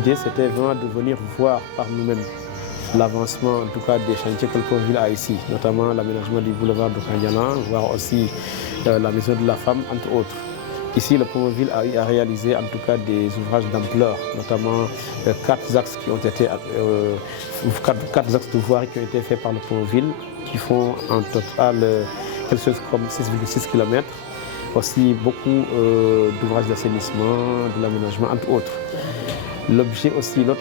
l'idée c'était vraiment de venir voir par nous-mêmes l'avancement en tout cas des chantiers que le Promoville a ici, notamment l'aménagement du boulevard de Kandialan, voire aussi la maison de la femme, entre autres. Ici, le Promoville a eu à réaliser en tout cas des ouvrages d'ampleur, notamment 4 axes qui ont été 4 axes de voirie qui ont été faits par le Promoville, qui font en total quelque chose comme 6,6 km. Aussi beaucoup d'ouvrages d'assainissement, de l'aménagement, entre autres. L'autre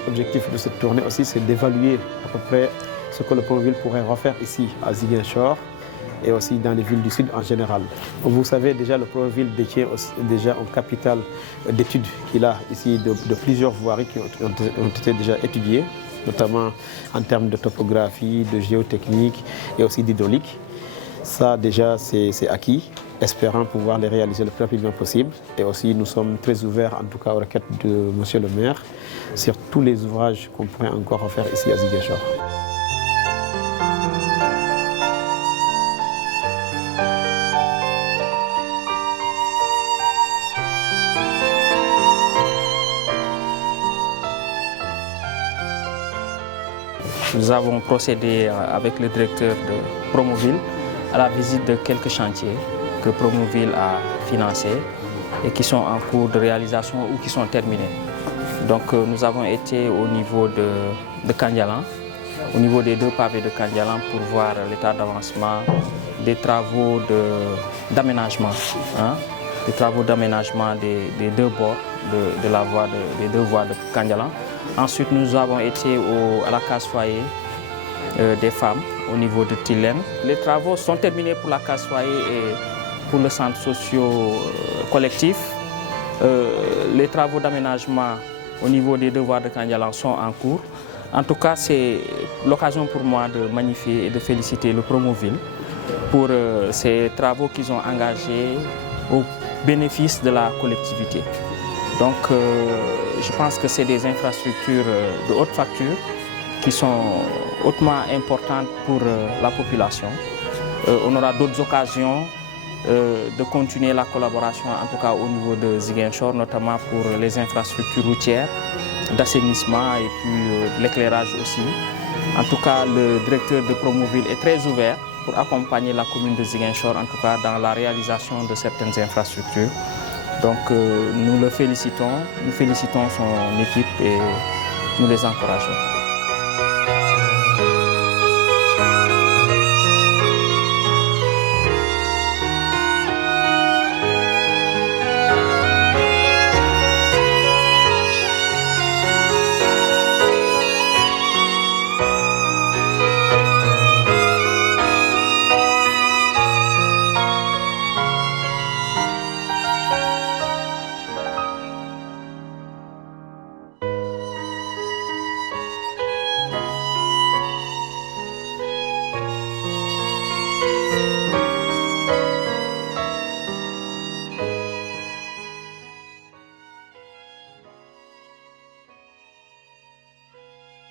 objectif de cette tournée aussi, c'est d'évaluer à peu près ce que le Promoville pourrait refaire ici à Ziguinchor et aussi dans les villes du Sud en général. Vous savez déjà, le Promoville détient déjà un capital d'études qu'il a ici de plusieurs voiries qui ont été déjà étudiées, notamment en termes de topographie, de géotechnique et aussi d'hydraulique. Ça déjà c'est acquis, espérant pouvoir les réaliser le plus rapidement possible. Et aussi nous sommes très ouverts en tout cas aux requêtes de Monsieur le maire sur tous les ouvrages qu'on pourrait encore refaire ici à Ziguinchor. Nous avons procédé avec le directeur de Promoville à la visite de quelques chantiers que Promoville a financés et qui sont en cours de réalisation ou qui sont terminés. Donc nous avons été au niveau de Kandialan, au niveau des 2 pavés de Kandialan pour voir l'état d'avancement des travaux d'aménagement, des travaux d'aménagement des 2 bords de la voie des 2 voies de Kandialan. Ensuite, nous avons été à la case foyer des femmes au niveau de Tilène. Les travaux sont terminés pour la case foyer et pour le centre socio-collectif. Les travaux d'aménagement au niveau des 2 voies de Kandialan sont en cours. En tout cas, c'est l'occasion pour moi de magnifier et de féliciter le Promoville pour ces travaux qu'ils ont engagés au bénéfice de la collectivité. Donc, je pense que c'est des infrastructures de haute facture qui sont hautement importantes pour la population. On aura d'autres occasions de continuer la collaboration, en tout cas au niveau de Ziguinchor, notamment pour les infrastructures routières, d'assainissement et puis l'éclairage aussi. En tout cas, le directeur de Promoville est très ouvert pour accompagner la commune de Ziguinchor, en tout cas dans la réalisation de certaines infrastructures. Donc nous le félicitons, nous félicitons son équipe et nous les encourageons.